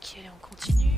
Ok, allez, on continue.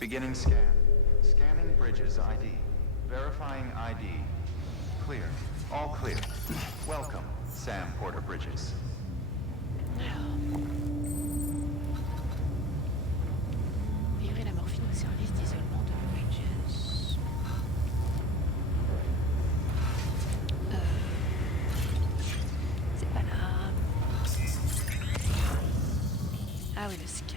Beginning scan. Scanning Bridget's ID. Verifying ID. Clear. All clear. Welcome, Sam Porter Bridges. Livrer la morphine au service d'isolement de Bridges. C'est pas là. Ah oui, le scan.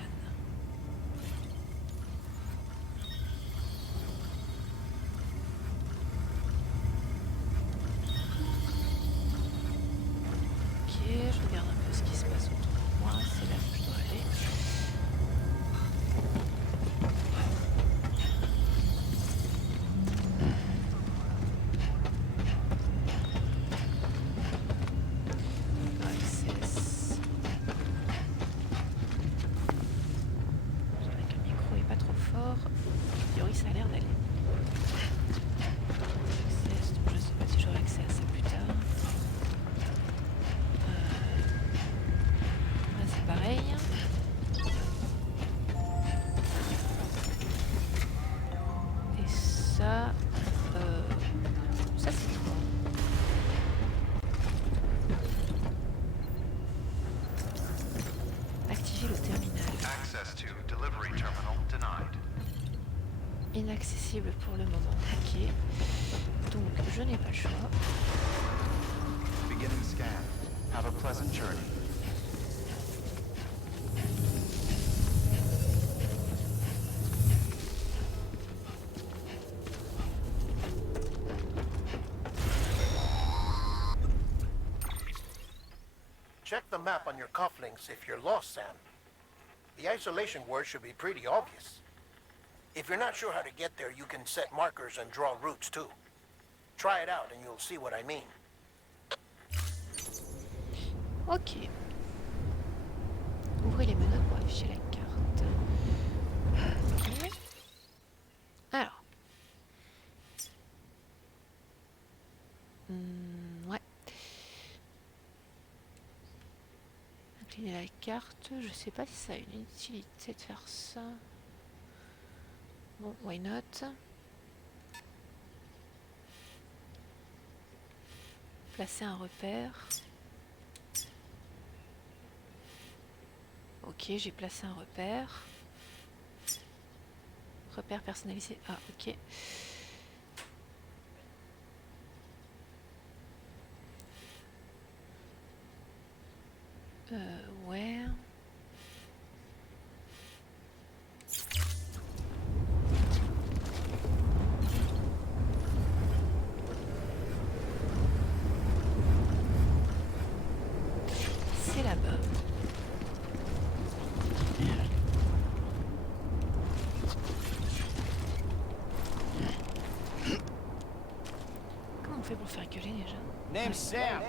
Je regarde un peu ce qui se passe autour de moi, c'est là que je dois aller. Access. Je dirais que le micro est pas trop fort. A priori, ça a l'air d'aller. Access, donc je sais pas si j'aurai accès à ça plus tard. Pareil. Et ça, ça c'est quoi? Activer le terminal. Access to delivery terminal denied. Inaccessible pour le moment. Ok. Donc je n'ai pas le choix. Beginning scan. Have a pleasant journey. Check the map on your cufflinks if you're lost, Sam. The isolation word should be pretty obvious. If you're not sure how to get there, you can set markers and draw routes too. Try it out and you'll see what I mean. Ok. Ouvrez les menottes pour afficher la carte. Ok. Alors. Ouais. Incliner la carte. Je sais pas si ça a une utilité de faire ça. Bon, why not? Placer un repère. Ok, j'ai placé un repère. Repère personnalisé. Ah, ok. Ouais. C'est là-bas. Comment on fait pour le faire gueuler déjà? Name's Sam.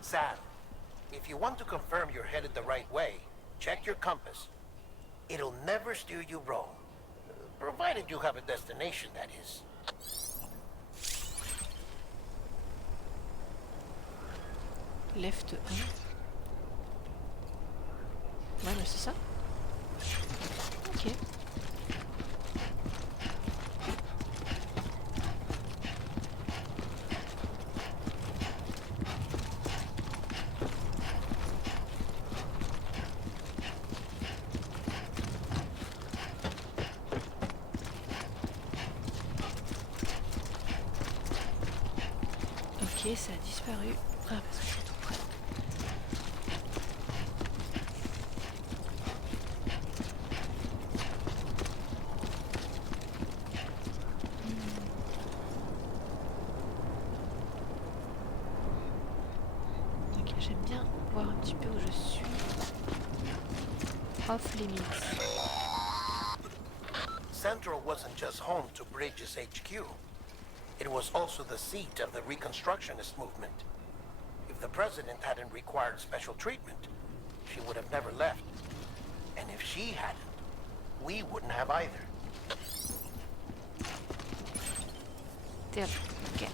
Sam, if you want to confirm you're headed the right way, check your compass. It'll never steer you wrong, provided Provided you have a destination, that is. Left 1. Ouais, bah c'est ça. Ok. Ok, ça a disparu. Ah, parce que c'est tout près. Ok, j'aime bien voir un petit peu où je suis. Off limits. Central wasn't just home to Bridget's HQ. It was also the seat of the Reconstructionist movement. If the president hadn't required special treatment, she would have never left. And if she hadn't, we wouldn't have either. Damn. Ok.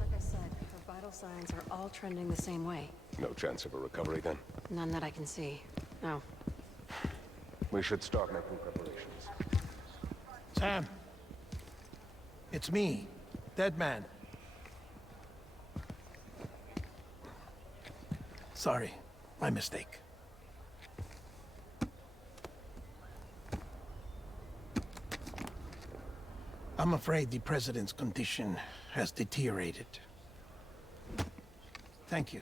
Like I said, her vital signs are all trending the same way. No chance of a recovery then? None that I can see. No. We should start making preparations. Sam. It's me, Dead Man. Sorry, my mistake. I'm afraid the president's condition has deteriorated. Thank you.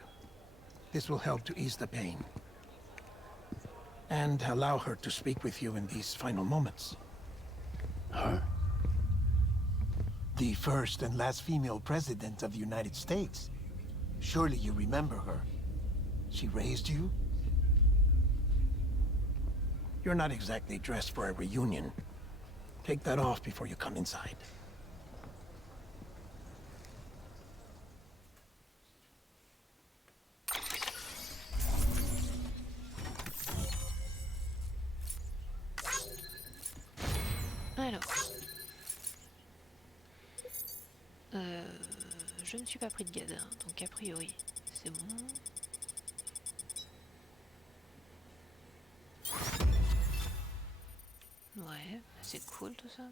This will help to ease the pain. And allow her to speak with you in these final moments. Her? The first and last female president of the United States. Surely you remember her. She raised you? You're not exactly dressed for a reunion. Take that off before you come inside. Alors. Je ne suis pas pris de gadin, donc a priori, c'est bon. Ouais, c'est cool tout ça.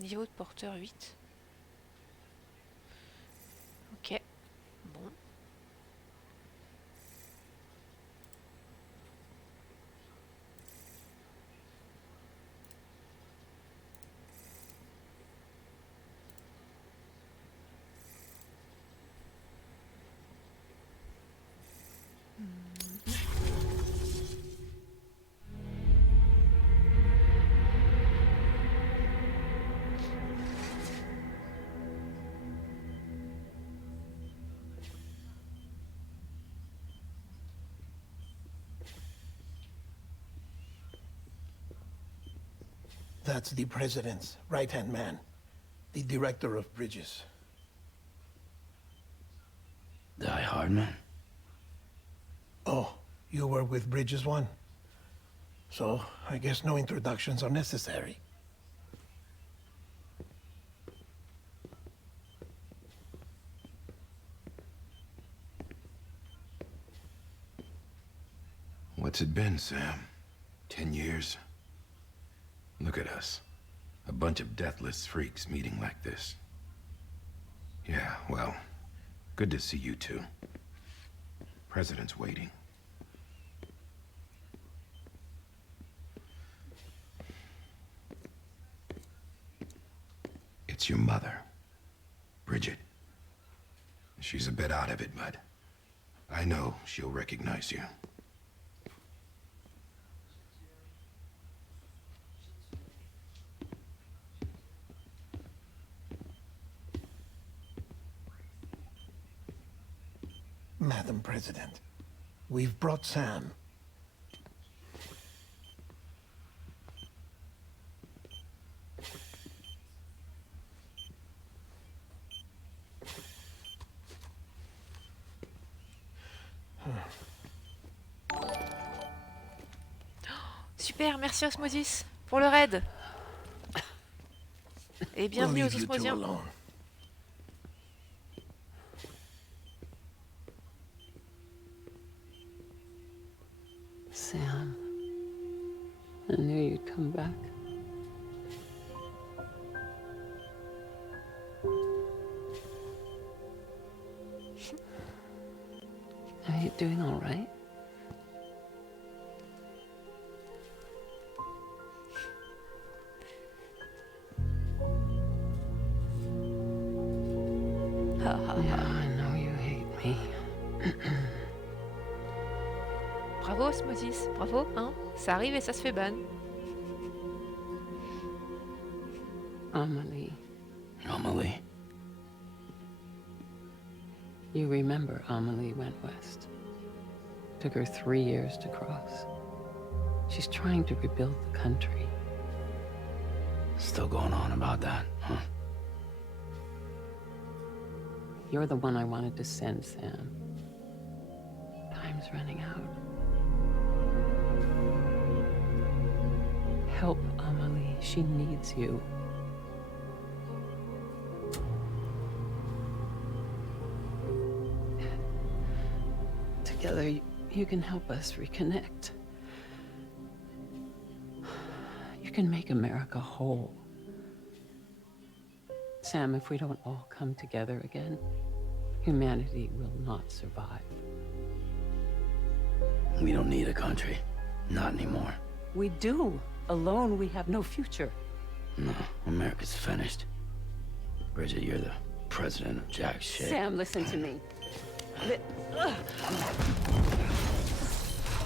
Niveau de porteur 8. Ok, bon. That's the president's right-hand man, the director of bridges. Die Hard man? Oh, you were with Bridges 1? So, I guess no introductions are necessary. What's it been, Sam? 10 years? Look at us. A bunch of deathless freaks meeting like this. Yeah, well, good to see you two. President's waiting. It's your mother, Bridget. She's a bit out of it, but I know she'll recognize you. Madam President, we've brought Sam. Super, merci Osmosis pour le raid. Et bienvenue aux We'll leave you two Osmosiens. alone. Sam, I knew you'd come back. Are you doing all right? Yeah, I know you hate me. Bravo Osmosis, bravo, hein. Ça arrive et ça se fait ban. Amelie, Amelie? you remember Amelie went west. Took her 3 years to cross. She's trying to rebuild the country. Still going on about that, huh? You're the one I wanted to send, Sam. Time's running out. Help Amelie. She needs you. Together, you can help us reconnect. You can make America whole. Sam, if we don't all come together again, humanity will not survive. We don't need a country. Not anymore. We do. Alone, we have no future. No, America's finished. Bridget, you're the president of jack shit. Sam, listen to me.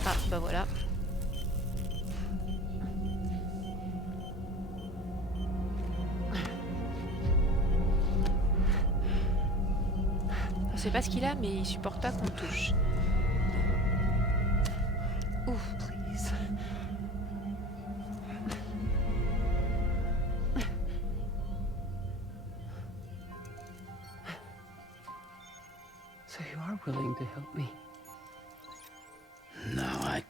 Ah, bah voilà. On sait pas ce qu'il a, mais il supporte pas qu'on le touche. Ouf. Please. So you are willing to help me? No, I...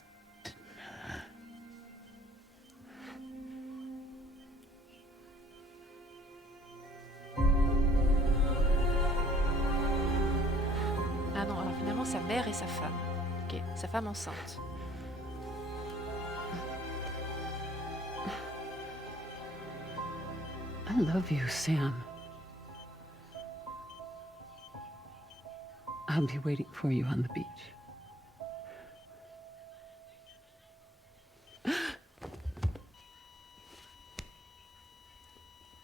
Ah non, alors finalement sa mère et sa femme. Ok, sa femme enceinte. I love you, Sam. I'll be waiting for you on the beach.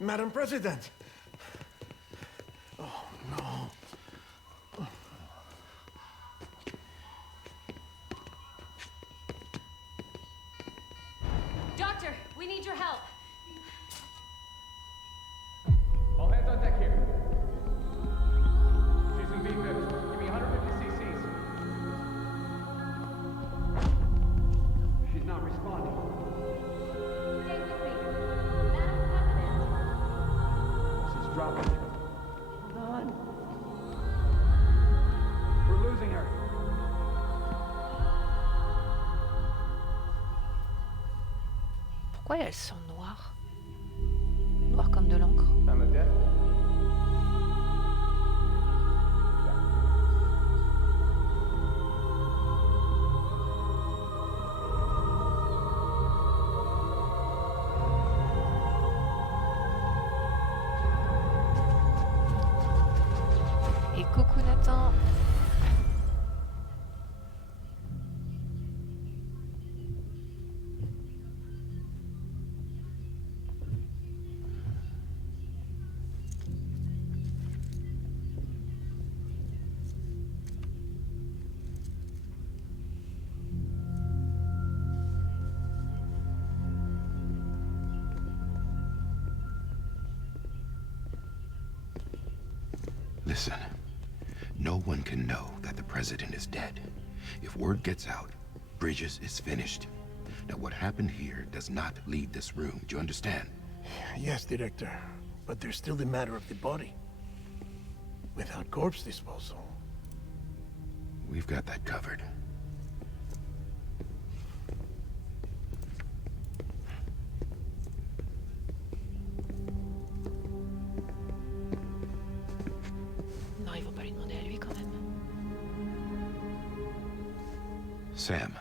Madam President! Oh, no. Doctor, we need your help. All hands on deck here. She's in V-Viv. Give me 150 cc's. She's not responding. Stay with me. Pourquoi elles sont noires? Noires comme de l'encre. Time of death? Et coucou Nathan. Listen, no one can know that the president is dead. If word gets out, Bridges is finished. Now what happened here does not leave this room, do you understand? Yes, Director. But there's still the matter of the body. Without corpse disposal. We've got that covered. Non, ils vont pas lui demander à lui quand même. Sam,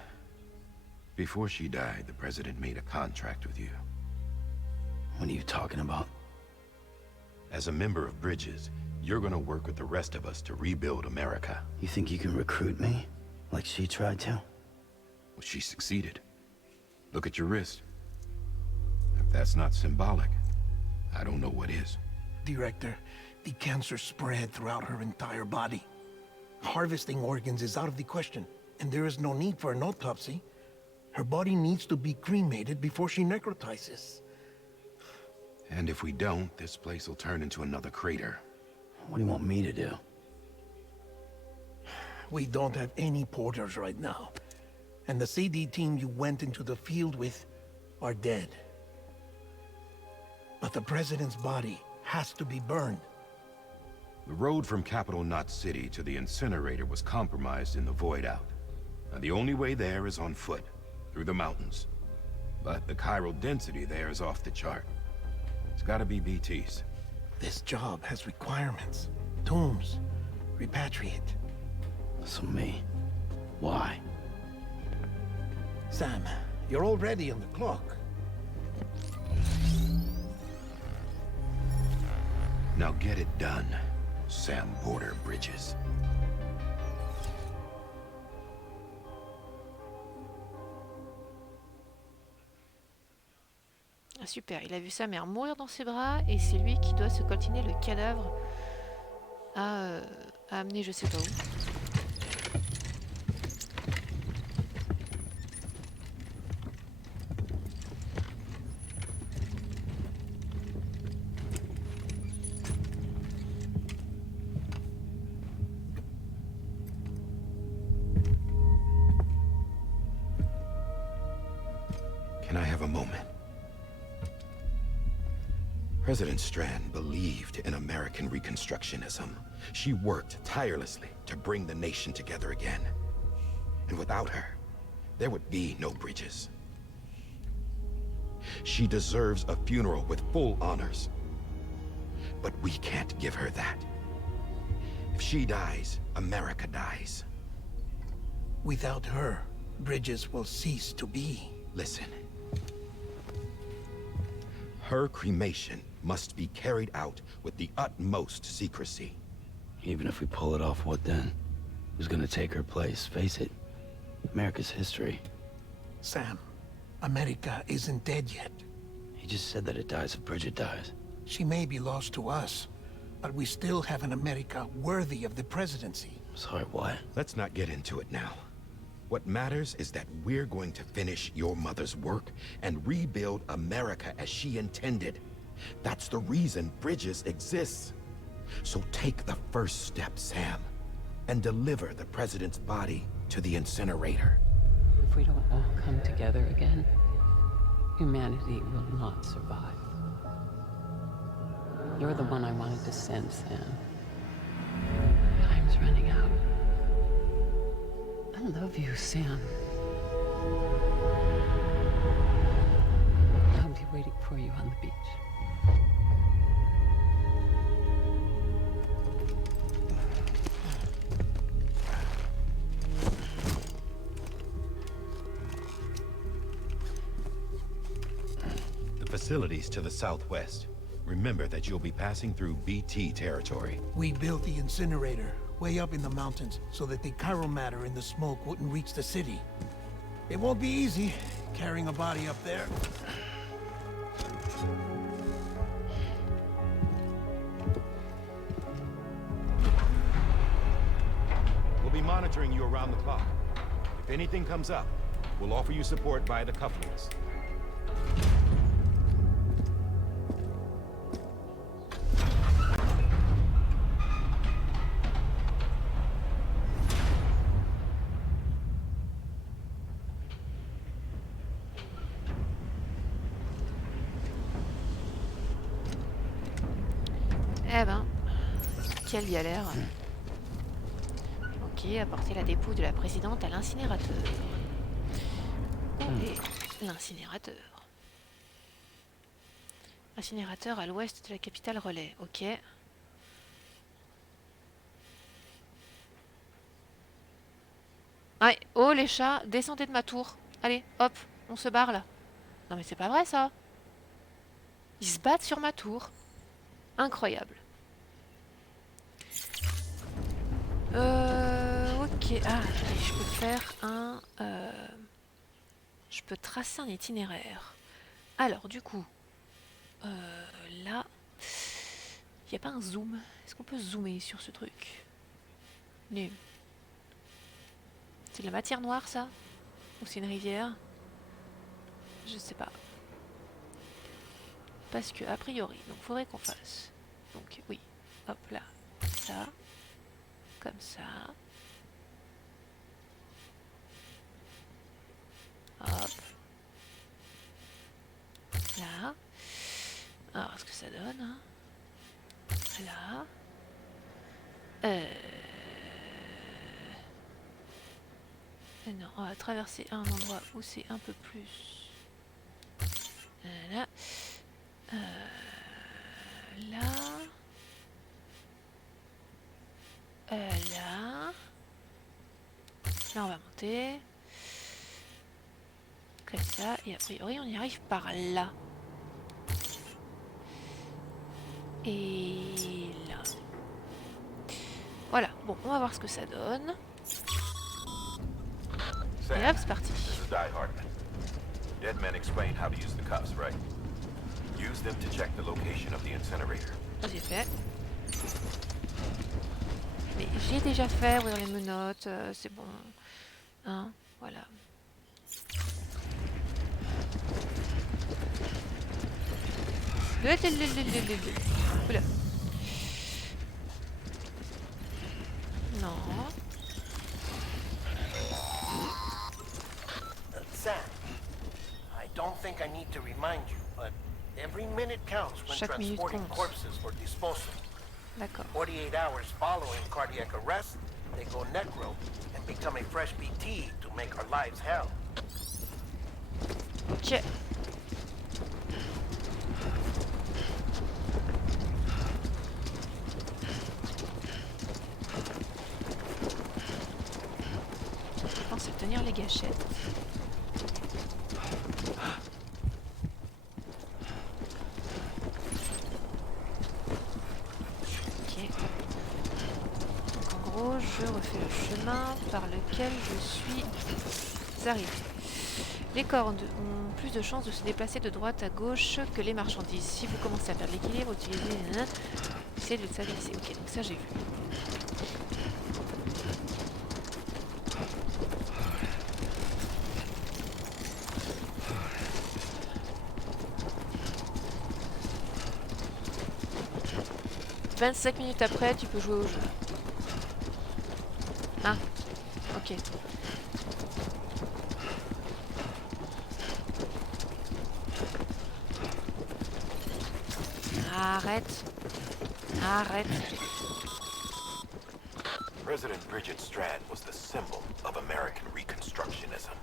before she died, the president made a contract with you. What are you talking about? As a member of Bridges, you're gonna work with the rest of us to rebuild America. You think you can recruit me? Like she tried to? Well, she succeeded. Look at your wrist. If that's not symbolic, I don't know what is. Director, the cancer spread throughout her entire body. Harvesting organs is out of the question, and there is no need for an autopsy. Her body needs to be cremated before she necrotizes. And if we don't, this place will turn into another crater. What do you want me to do? We don't have any porters right now. And the CD team you went into the field with are dead. But the president's body has to be burned. The road from Capital Knot City to the incinerator was compromised in the void out. Now, the only way there is on foot, through the mountains. But the chiral density there is off the chart. It's gotta be BTs. This job has requirements. Tombs. Repatriate. So me. Why? Sam, you're already on the clock. Now get it done, Sam Porter Bridges. Ah, super, il a vu sa mère mourir dans ses bras et c'est lui qui doit se coltiner le cadavre à amener je sais pas où. Can I have a moment? President Strand believed in American Reconstructionism. She worked tirelessly to bring the nation together again. And without her, there would be no Bridges. She deserves a funeral with full honors. But we can't give her that. If she dies, America dies. Without her, Bridges will cease to be. Listen. Her cremation must be carried out with the utmost secrecy. Even if we pull it off, what then? Who's gonna take her place? Face it, America's history. Sam, America isn't dead yet. He just said that it dies if Bridget dies. She may be lost to us, but we still have an America worthy of the presidency. Sorry, what? Let's not get into it now. What matters is that we're going to finish your mother's work and rebuild America as she intended. That's the reason Bridges exists. So take the first step, Sam, and deliver the president's body to the incinerator. If we don't all come together again, humanity will not survive. You're the one I wanted to send, Sam. Time's running out. I love you, Sam. waiting for you on the beach. The facilities to the southwest. Remember that you'll be passing through BT territory. We built the incinerator way up in the mountains so that the chiral matter in the smoke wouldn't reach the city. It won't be easy carrying a body up there. We'll be monitoring you around the clock. If anything comes up, we'll offer you support via the cufflinks. Eh ben, quelle galère. Ok, apporter la dépouille de la présidente à l'incinérateur. Où est l'incinérateur? Incinérateur à l'ouest de la capitale Relais, ok. Ouais, oh les chats, descendez de ma tour. Allez, hop, on se barre là. Non mais c'est pas vrai ça. Ils se battent sur ma tour. Incroyable. Ok. Ah, attendez, je peux faire un... Je peux tracer un itinéraire. Alors, du coup... là... Il n'y a pas un zoom. Est-ce qu'on peut zoomer sur ce truc? Nul. C'est de la matière noire, ça? Ou c'est une rivière? Je sais pas. Parce que, a priori, donc faudrait qu'on fasse. Donc, oui. Hop, là. Ça. Comme ça. Hop. Là. Alors, ce que ça donne, hein. Là. Non, on va traverser un endroit où c'est un peu plus... Là. Là. Là. Là, on va monter. Comme ça. Et a priori, on y arrive par là. Et là. Voilà. Bon, on va voir ce que ça donne. Et hop, c'est parti. Dead men explained how to use the cuffs, right? Use them to check the location of the incinerator. Ça, j'ai fait. Mais j'ai déjà fait, ouvrir les menottes, c'est bon. Hein, voilà. Oula. Non. Sam, I don't think I need to remind you, but every minute counts when Chaque minute transporting compte. corpses for disposal. D'accord. 48 hours following cardiac arrest, they go necro and become a fresh BT to make our lives hell. Ok. Je pense à tenir les gâchettes. Je refais le chemin par lequel je suis arrivé. Les cordes ont plus de chances de se déplacer de droite à gauche que les marchandises. Si vous commencez à perdre l'équilibre, utilisez... Essayez de le stabiliser. Ok, donc ça j'ai vu. « 25 minutes après, tu peux jouer au jeu. » Ah, ok. Arrête. Arrête. President Bridget Strand was the symbol of American Reconstructionism.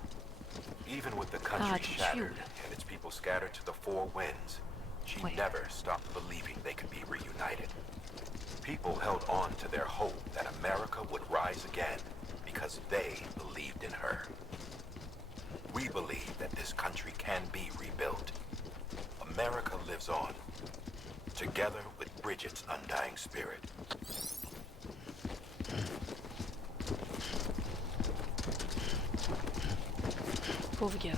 Even with the country shattered and its people people scattered to the four winds, she never stopped believing they could be reunited. People held on to their hope that America would rise again because they believed in her. We believe that this country can be rebuilt. America lives on, together with Bridget's undying spirit. Pauvre gars.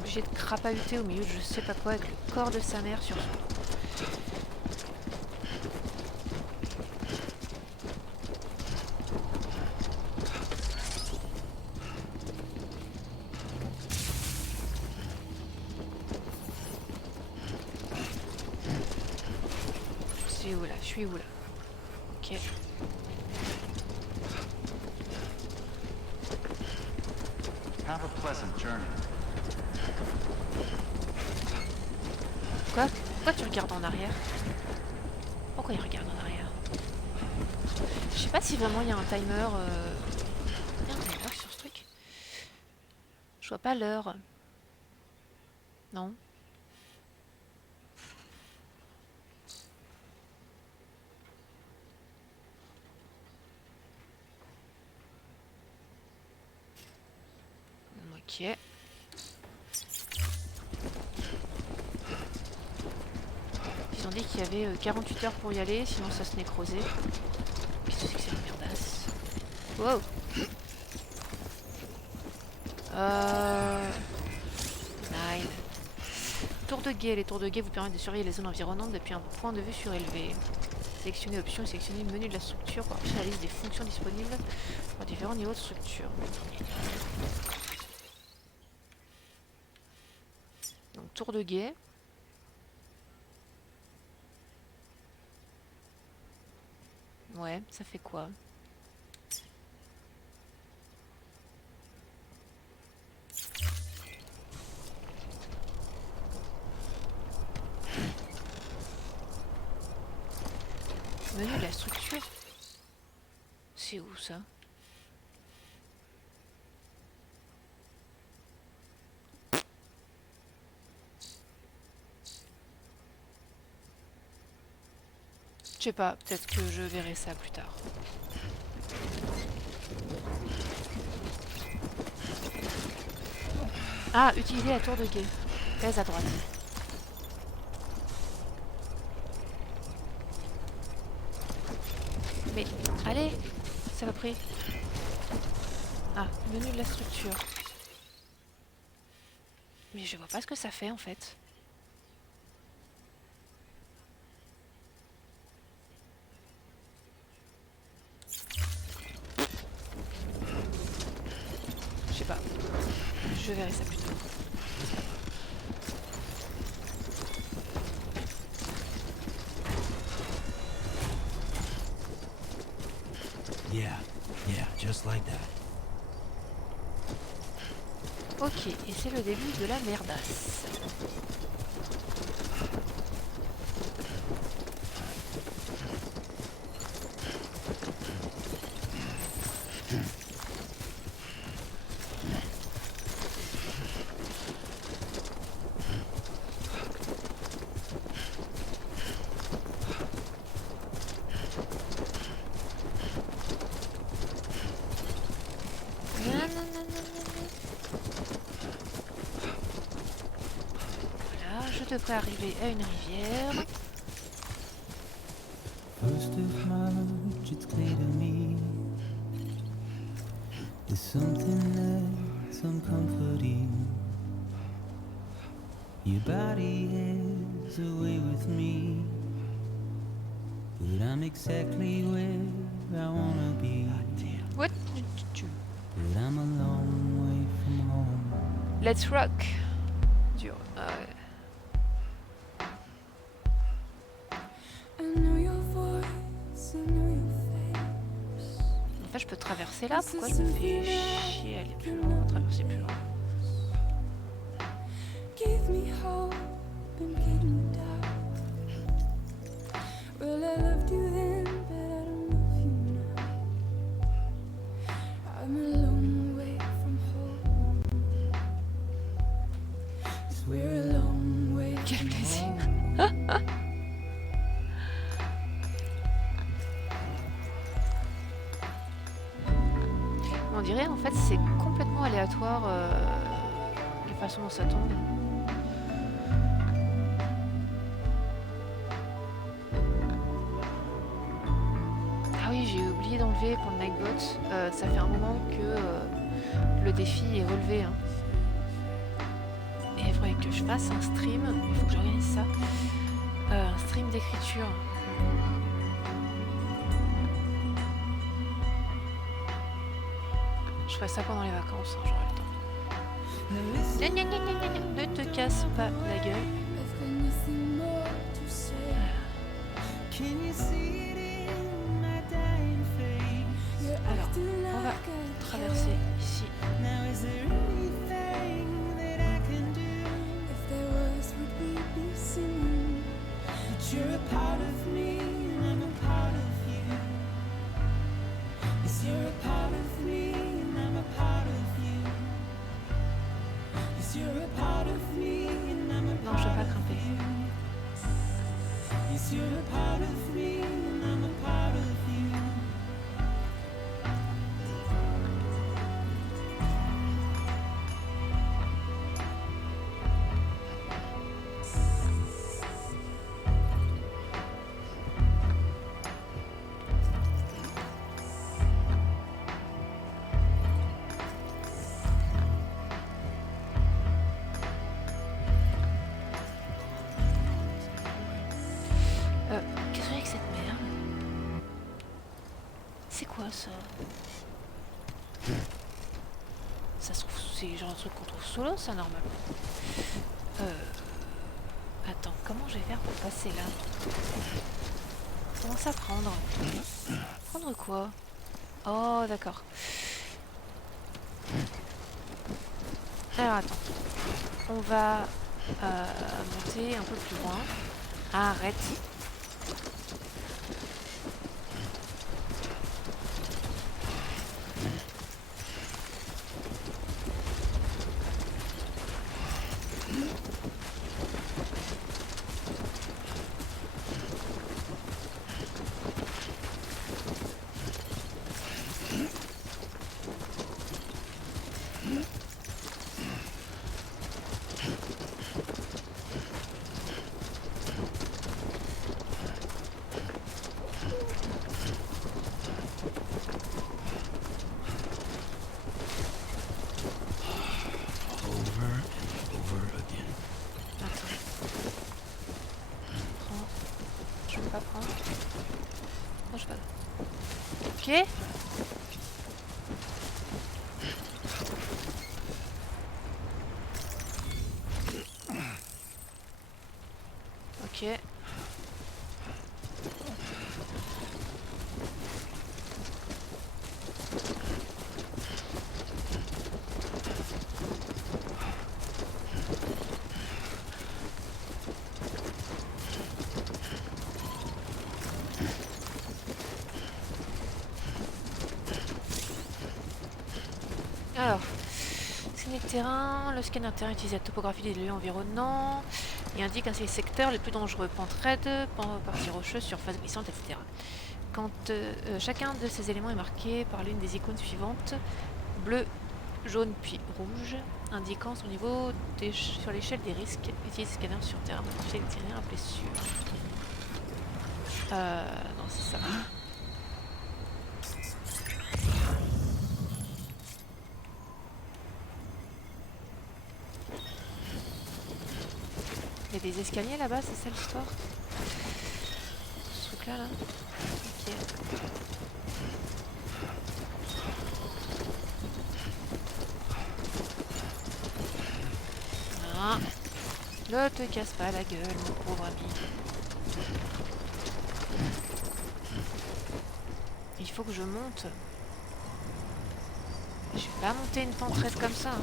Obligé de crapahuter au milieu de je sais pas quoi avec le corps de sa mère sur son dos. Je suis où là? Ok. Have a pleasant journey. Quoi? Pourquoi tu regardes en arrière? Pourquoi il regarde en arrière? Je sais pas si vraiment il y a un timer. Il y a un timer sur ce truc. Je vois pas l'heure. Non. Ok. Ils ont dit qu'il y avait 48 heures pour y aller, sinon ça se nécrosait. Qu'est-ce que c'est que cette merdasse? Wow. Nine. Tour de guet. Les tours de guet vous permettent de surveiller les zones environnantes depuis un point de vue surélevé. Sélectionnez options et sélectionnez menu de la structure pour afficher la liste des fonctions disponibles pour différents niveaux de structure. Donc tour de guet. Ouais, ça fait quoi? Menu de la structure? C'est où ça? Je sais pas, peut-être que je verrai ça plus tard. Ah, utiliser la tour de guet. Pèse à droite. Mais, allez, ça va pris. Ah, menu de la structure. Mais je vois pas ce que ça fait en fait. Je sais pas. Je verrai ça plus tard. Yeah, just like that. Ok, et c'est le début de la merdasse. Je devrais arriver à une rivière. First of March, it's clear to me. There's something that's uncomforting. Your body is away with me, but I'm exactly where I wanna be. What? But I'm a long way from home. Let's rock. Dur. En fait, je peux traverser là. Pourquoi je me fais chier à aller plus loin, traverser plus loin? Give me hope and give me doubt. Well, I loved you then, but I don't love you now. I'm on dirait en fait c'est complètement aléatoire la façon dont ça tombe. Ah oui, j'ai oublié d'enlever pour le Nightbot. Ça fait un moment que le défi est relevé. Hein. Et il faudrait que je fasse un stream, il faut que j'organise ça. Un stream d'écriture. Je ferai ça pendant les vacances, hein, j'aurai le temps. Gna, gna, gna, gna, gna, gna. Ne te casse pas la gueule. Alors, on va traverser ici. Non, je vais pas grimper. Qu'est-ce que c'est que cette merde? C'est quoi ça? Ça se trouve, c'est genre un truc qu'on trouve solo, ça, normalement. Attends, comment je vais faire pour passer là? Comment ça prendre? Prendre quoi? Oh, d'accord. Alors, attends. On va monter un peu plus loin. Arrête. Ok. Ok. Alors, scanner le terrain. Le scanner terrain utilise la topographie des lieux environnants et indique ainsi les secteurs les plus dangereux, pentes raides, parties rocheuses, surface glissante, etc. Quand chacun de ces éléments est marqué par l'une des icônes suivantes, bleu, jaune puis rouge, indiquant son niveau sur l'échelle des risques, utilise le scanner sur terrain pour identifier l'itinéraire à blessure. Non, c'est ça. Il y a des escaliers là-bas, c'est ça l'histoire? Ce truc-là, là? Ok. Ah. Ne te casse pas la gueule, mon pauvre ami. Il faut que je monte. Je vais pas monter une pente raide comme ça. Hein.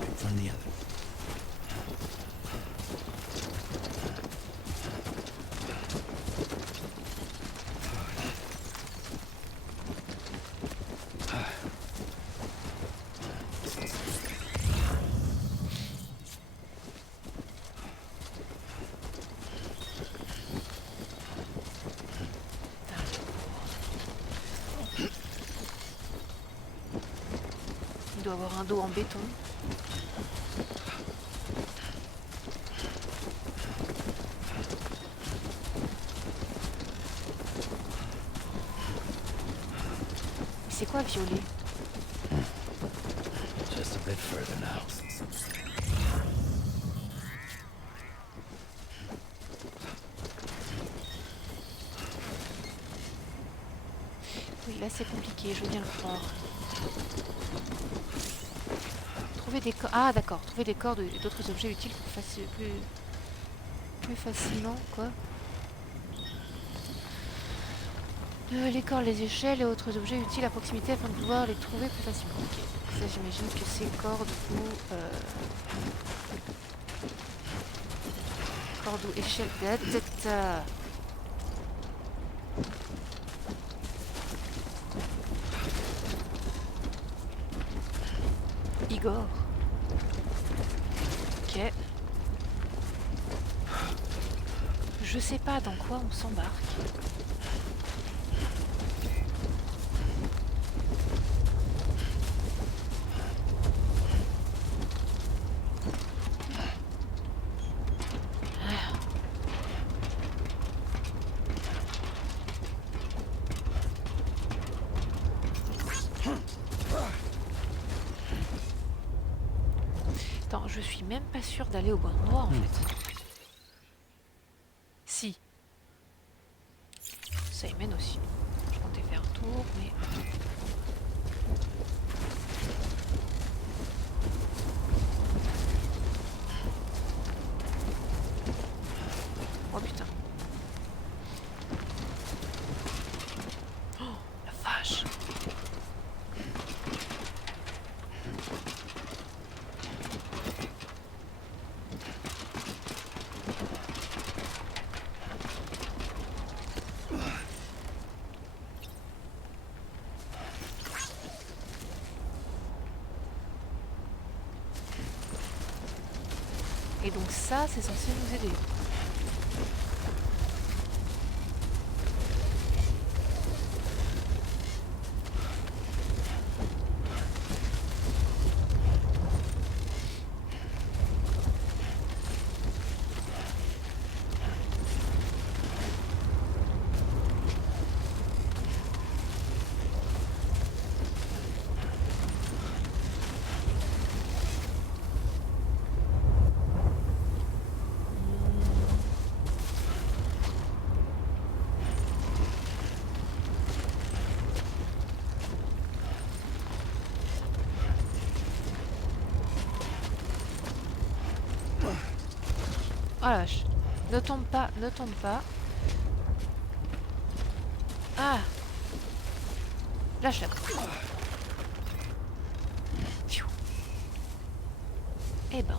doit avoir un dos en béton. C'est quoi violet? Just a bit further now. Oui, là c'est compliqué, je veux bien le croire. Trouver des corps. Ah d'accord, trouver des corps d'autres objets utiles plus facilement, quoi. Les cordes, les échelles et autres objets utiles à proximité afin de pouvoir les trouver plus facilement. Ok, ça j'imagine que c'est cordes ou... cordes ou échelles... Igor. Ok. Je sais pas dans quoi on s'embarque. Attends, je suis même pas sûre d'aller au bon endroit en fait. Si. Ça y mène aussi. Je comptais faire un tour, mais... Oh putain. Oh, la vache. Et donc ça, c'est censé nous aider. Oh la vache. Ne tombe pas, ne tombe pas. Ah. Lâche la corde. Pfiou. Eh ben.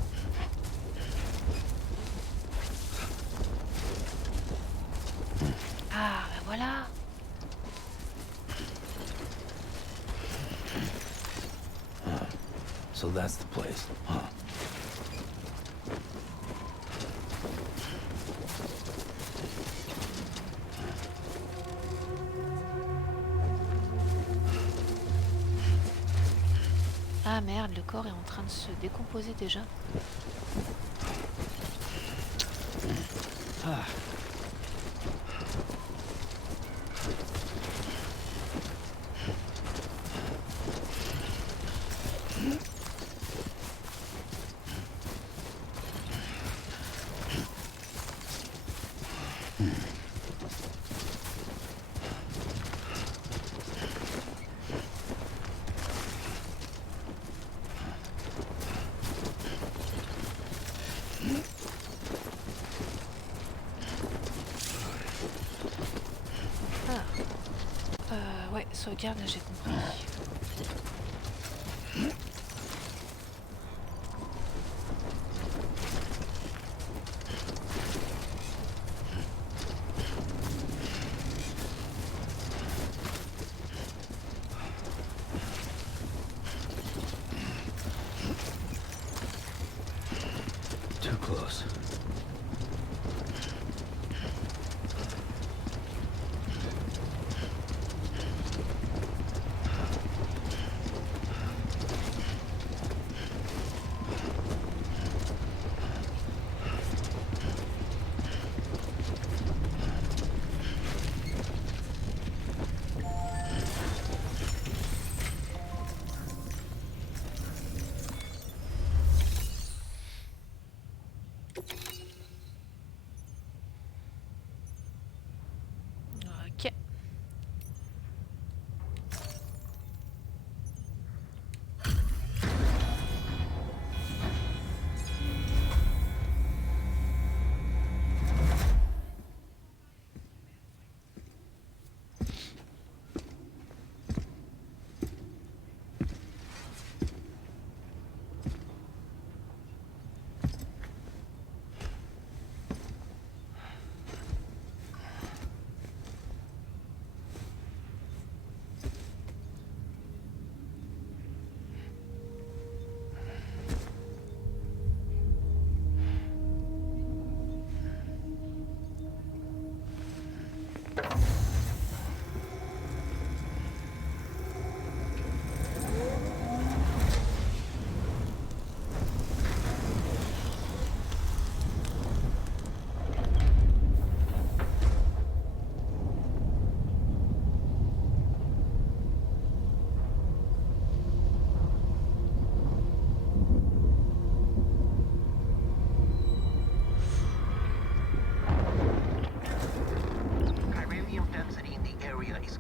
Ah, ben voilà. So that's the place, huh? Ah merde, le corps est en train de se décomposer déjà. Ah. Ouais, sauvegarde, là j'ai compris. Too close.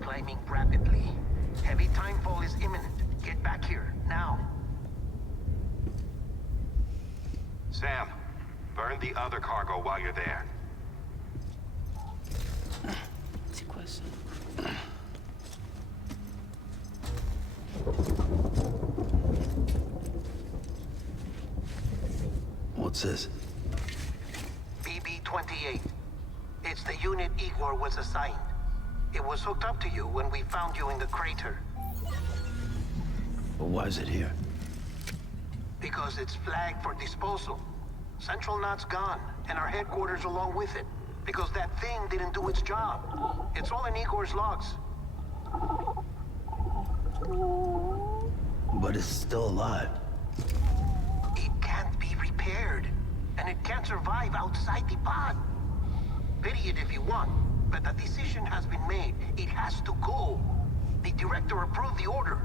climbing rapidly. Heavy timefall is imminent. Get back here, now. Sam, burn the other cargo while you're there. C'est quoi ça? What's this? BB-28. It's the unit Igor was assigned. It was hooked up to you when we found you in the crater. But why is it here? Because it's flagged for disposal. Central Knot's gone, and our headquarters along with it. Because that thing didn't do its job. It's all in Igor's logs. But it's still alive. It can't be repaired, and it can't survive outside the pod. Pity it if you want, but the decision has been made. It has to go. The director approved the order.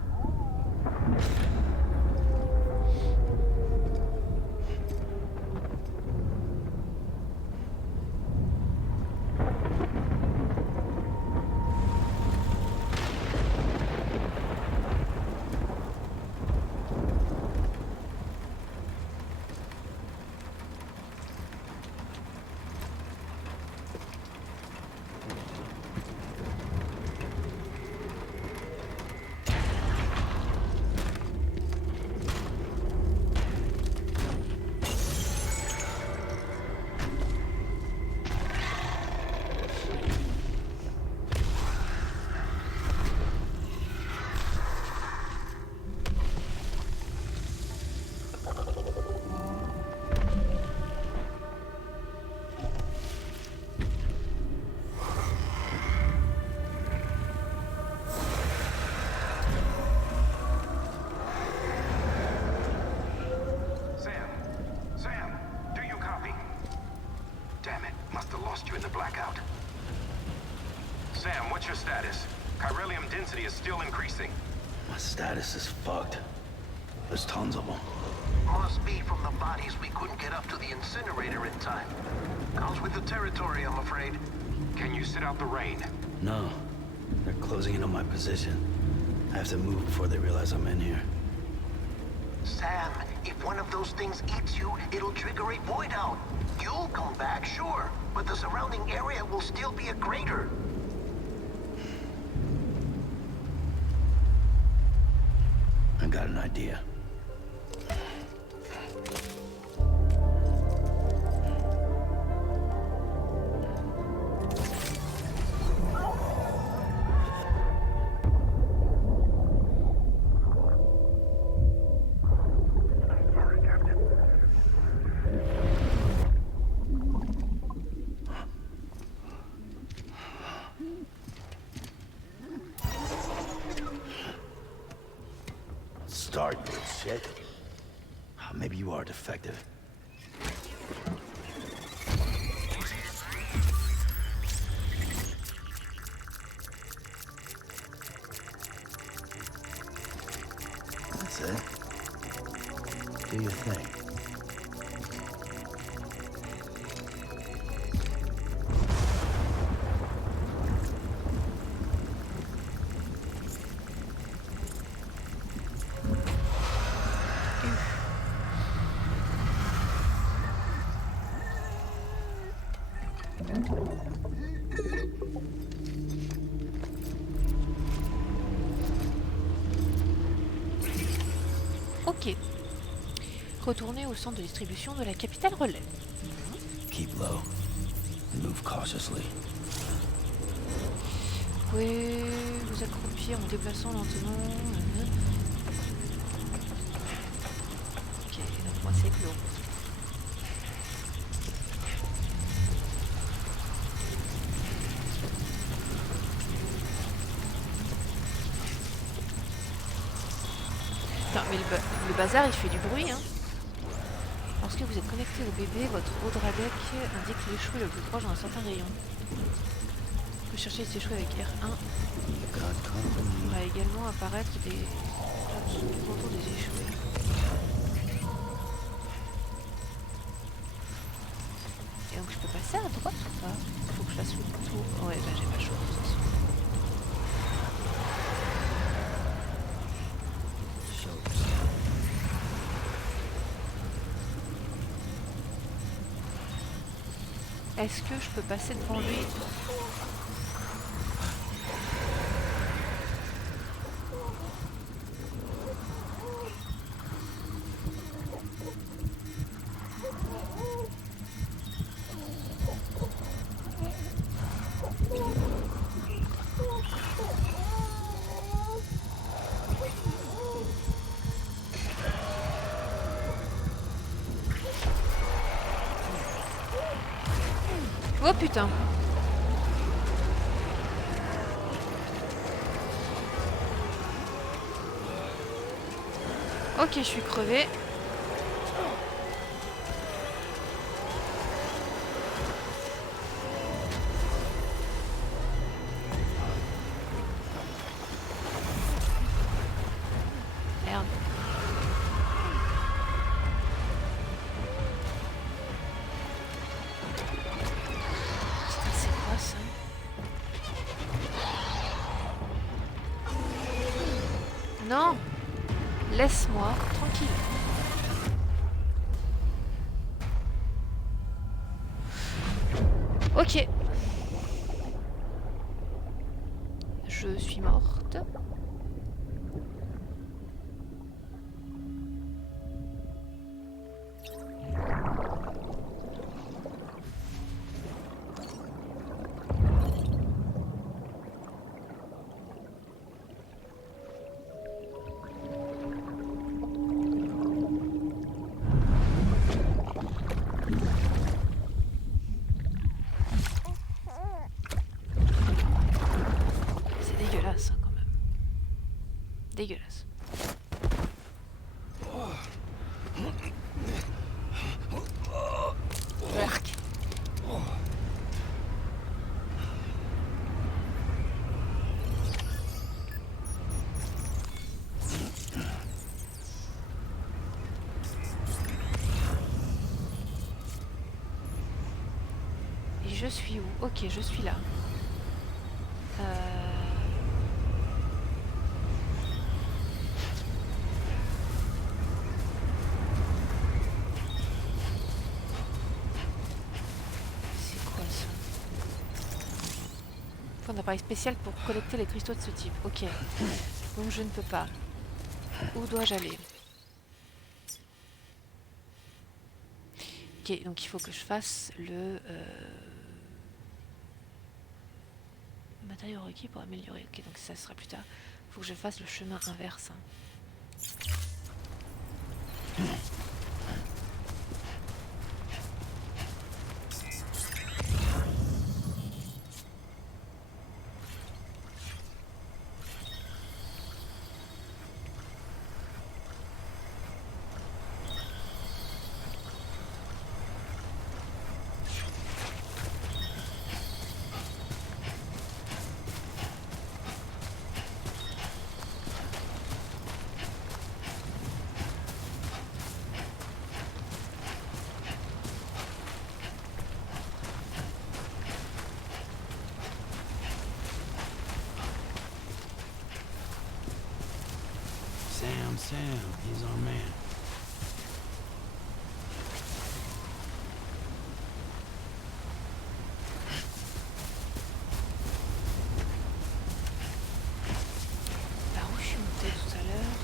Sam, what's your status? Chiralium density is still increasing. My status is fucked. There's tons of them. Must be from the bodies we couldn't get up to the incinerator in time. Comes with the territory, I'm afraid. Can you sit out the rain? No. They're closing in on my position. I have to move before they realize I'm in here. Sam, if one of those things eats you, it'll trigger a void out. You'll come back, sure, but the surrounding area will still be a crater. I got an idea. Start, you shit. Maybe you are defective. That's it. Do your thing. Ok. Retournez au centre de distribution de la capitale relais. Keep low. Move cautiously. Vous pouvez vous accroupir en déplaçant lentement. Ok, donc moi c'est clos. Putain, mais le bazar il fait du bruit, hein. Lorsque vous êtes connecté au bébé, votre Audradec indique l'échoue le plus proche dans un certain rayon. Vous pouvez chercher les échoues avec R1. Il va également apparaître des contours des échoués. Et donc je peux passer à droite ou pas? Il faut que je fasse le tour. Ouais, là j'ai pas le choix de toute façon. est-ce que je peux passer devant lui? Oh putain. Ok, je suis crevée. Merde. Non, laisse-moi tranquille. Ok. Je suis morte. Dégueulasse. Arc. Et je suis où? Ok, je suis là. Un appareil spécial pour collecter les cristaux de ce type. Ok. Donc je ne peux pas. Où dois-je aller? Ok, donc il faut que je fasse le matériau requis pour améliorer. Ok, donc ça sera plus tard. Il faut que je fasse le chemin inverse. Sam, he's our man. Par où je suis montée tout à l'heure?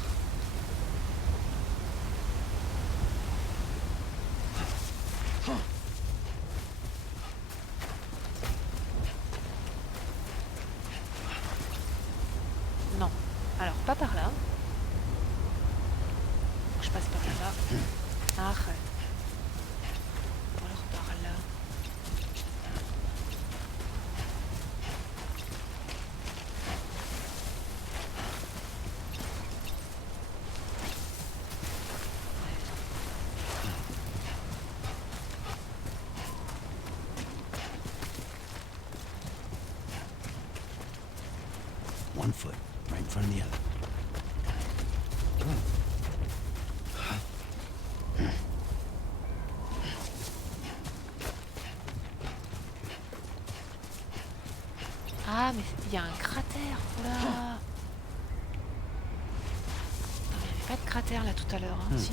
Non. Alors, pas par là. Je passe par là. Arrête. Ou alors par là. One foot, right in front of the other. Ah, mais il y a un cratère, voilà. Non, mais il n'y avait pas de cratère là tout à l'heure, hein, si.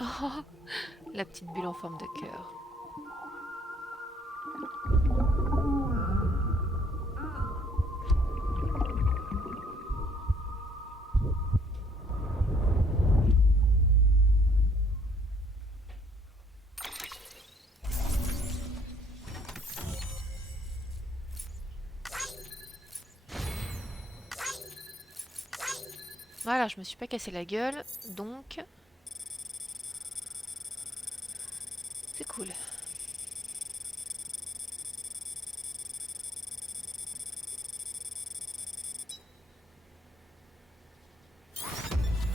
Oh, la petite bulle en forme de cœur. Voilà, je me suis pas cassé la gueule, donc c'est cool.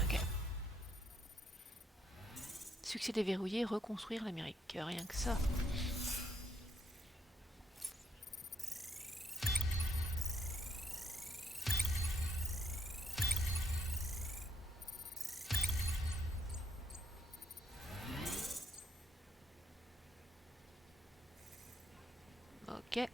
Ok. Succès déverrouillé, reconstruire l'Amérique. Rien que ça. Ok.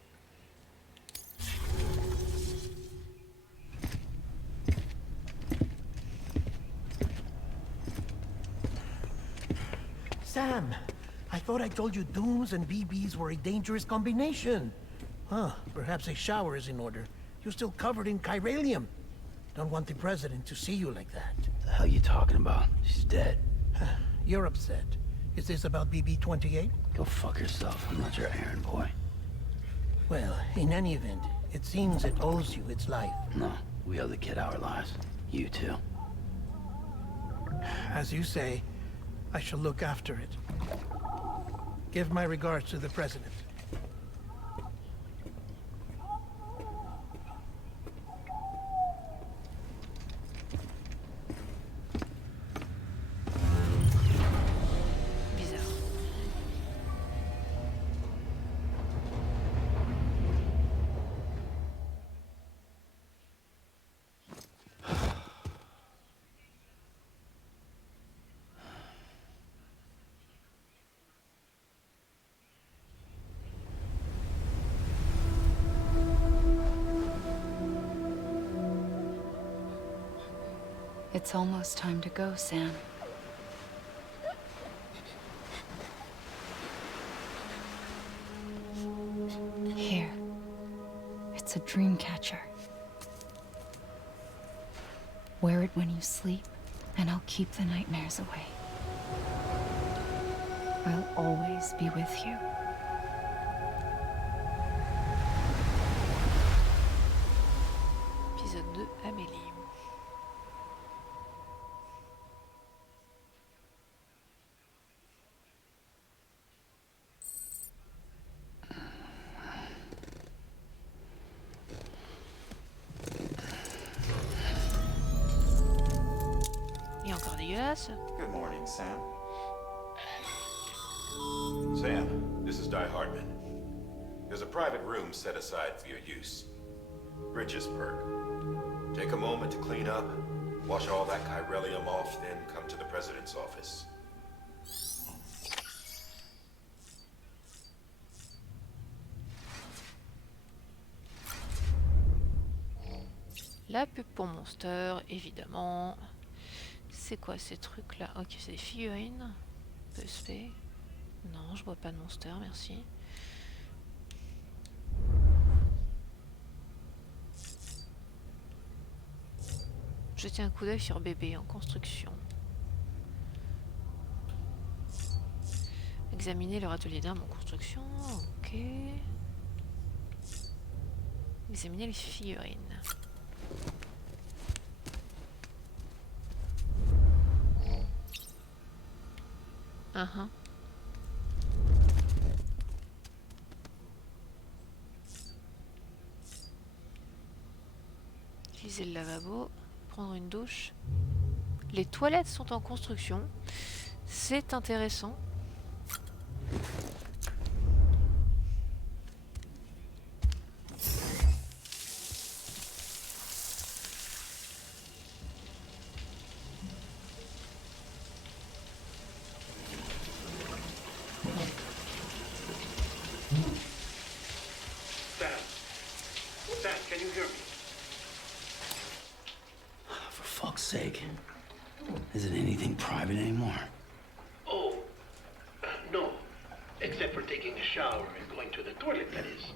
Sam, I thought I told you dooms and BBs were a dangerous combination. Huh, perhaps a shower is in order. You're still covered in chiralium. Don't want the president to see you like that. The hell you talking about? She's dead. You're upset. Is this about BB-28? Go fuck yourself. I'm not your errand boy. Well, in any event, it seems it owes you its life. No, we owe the kid our lives. You too. As you say, I shall look after it. Give my regards to the president. Bizarre. It's almost time to go, Sam. Here. It's a dream catcher. Wear it when you sleep, and I'll keep the nightmares away. I'll always be with you. Épisode 2, Amélie. Et encore dégueulasse. Good morning, Sam. Sam, this is Di Hartman. There's a private room set aside for your use. Bridget's perk. Take a moment to clean up, wash all that chiralium off, then come to the president's office. La pub pour Monster, évidemment. C'est quoi ces trucs là? Ok, c'est des figurines. PSP. Non, je vois pas de Monster, merci. Jetez un coup d'œil sur bébé en construction. Examiner leur atelier d'armes en construction. Ok. Examiner les figurines. Uh-huh. Utiliser le lavabo, prendre une douche. Les toilettes sont en construction. C'est intéressant. Sam, can you hear me? For fuck's sake. Isn't anything private anymore? shower and going to the toilet, that is.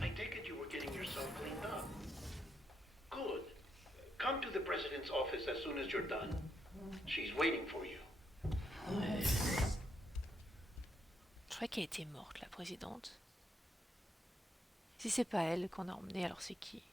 I take it you were getting yourself cleaned up. Good. Come to the president's office as soon as you're done. She's waiting for you. Je crois qu'elle était morte, la présidente. Si c'est pas elle qu'on a emmenée, alors c'est qui?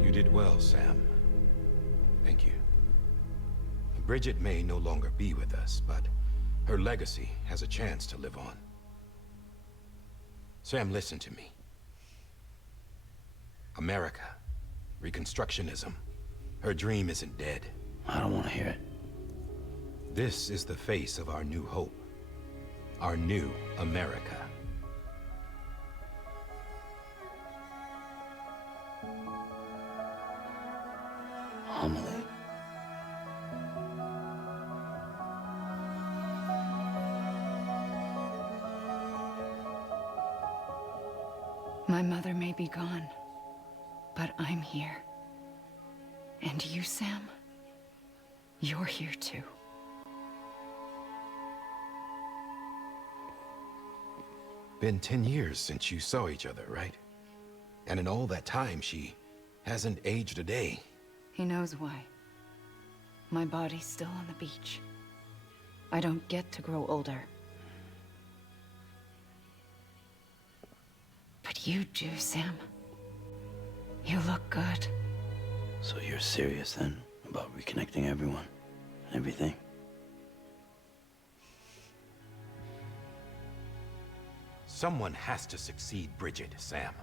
You did well, Sam. Thank you. Bridget may no longer be with us, but her legacy has a chance to live on. Sam, listen to me. America, Reconstructionism, her dream isn't dead. I don't want to hear it. This is the face of our new hope. Our new America. Amelie. My mother may be gone, but I'm here. And you, Sam, you're here too. Been 10 years since you saw each other, right? And in all that time, she hasn't aged a day. He knows why. My body's still on the beach. I don't get to grow older. But you do, Sam. You look good. So you're serious then about reconnecting everyone and everything? Someone has to succeed Bridget, Sam.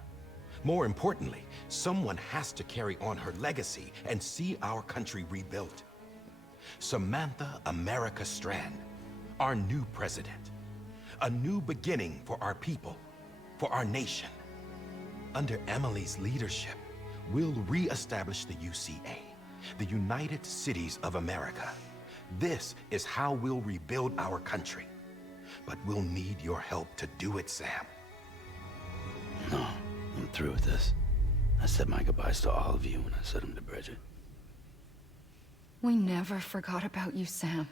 More importantly, someone has to carry on her legacy and see our country rebuilt. Samantha America Strand, our new president. A new beginning for our people, for our nation. Under Emily's leadership, we'll re-establish the UCA, the United Cities of America. This is how we'll rebuild our country. But we'll need your help to do it, Sam. No, I'm through with this. I said my goodbyes to all of you when I said them to Bridget. We never forgot about you, Sam.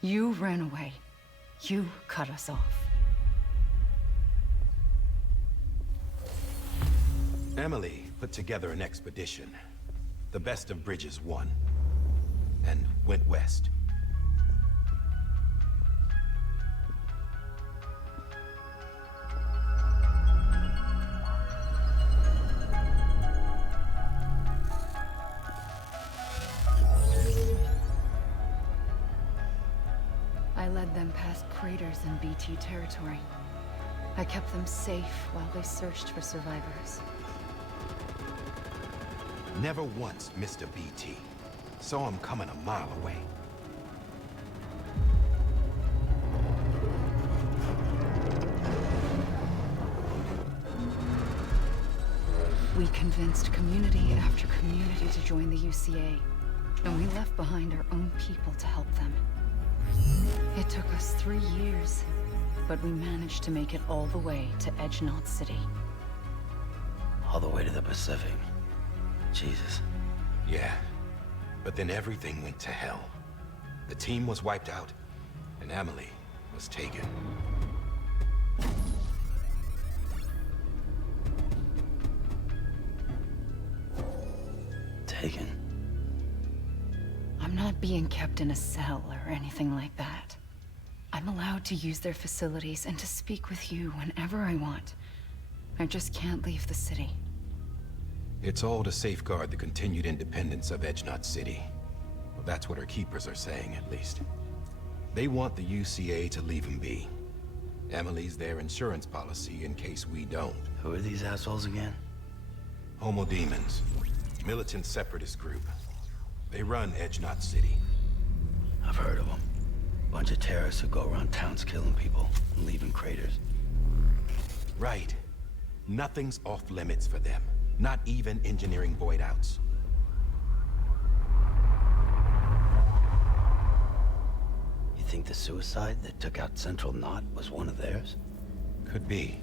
You ran away. You cut us off. Emily put together an expedition. The best of Bridges won, and went west. I led them past craters in BT territory. I kept them safe while they searched for survivors. Never once missed a BT. Saw him coming a mile away. We convinced community after community to join the UCA, and we left behind our own people to help them. It took us 3 years, but we managed to make it all the way to Edgenot City. All the way to the Pacific. Jesus. Yeah, but then everything went to hell. The team was wiped out, and Emily was taken. Taken? I'm not being kept in a cell or anything like that. I'm allowed to use their facilities and to speak with you whenever I want. I just can't leave the city. It's all to safeguard the continued independence of Edgenot City. Well, that's what our keepers are saying, at least. They want the UCA to leave them be. Emily's their insurance policy in case we don't. Who are these assholes again? Homo Demons. Militant separatist group. They run Edgenot City. I've heard of them. Bunch of terrorists who go around towns killing people and leaving craters. Right. Nothing's off limits for them. Not even engineering void outs. the suicide that took out Central Knot was one of theirs? Could be.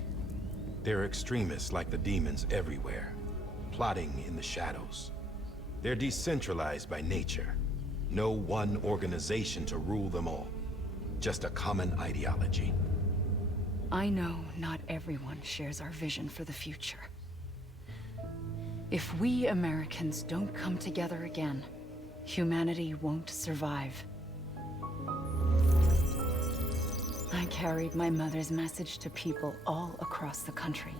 There are extremists like the demons everywhere, plotting in the shadows. They're decentralized by nature. No one organization to rule them all. Just a common ideology. I know not everyone shares our vision for the future. If we Americans don't come together again, humanity won't survive. I carried my mother's message to people all across the country.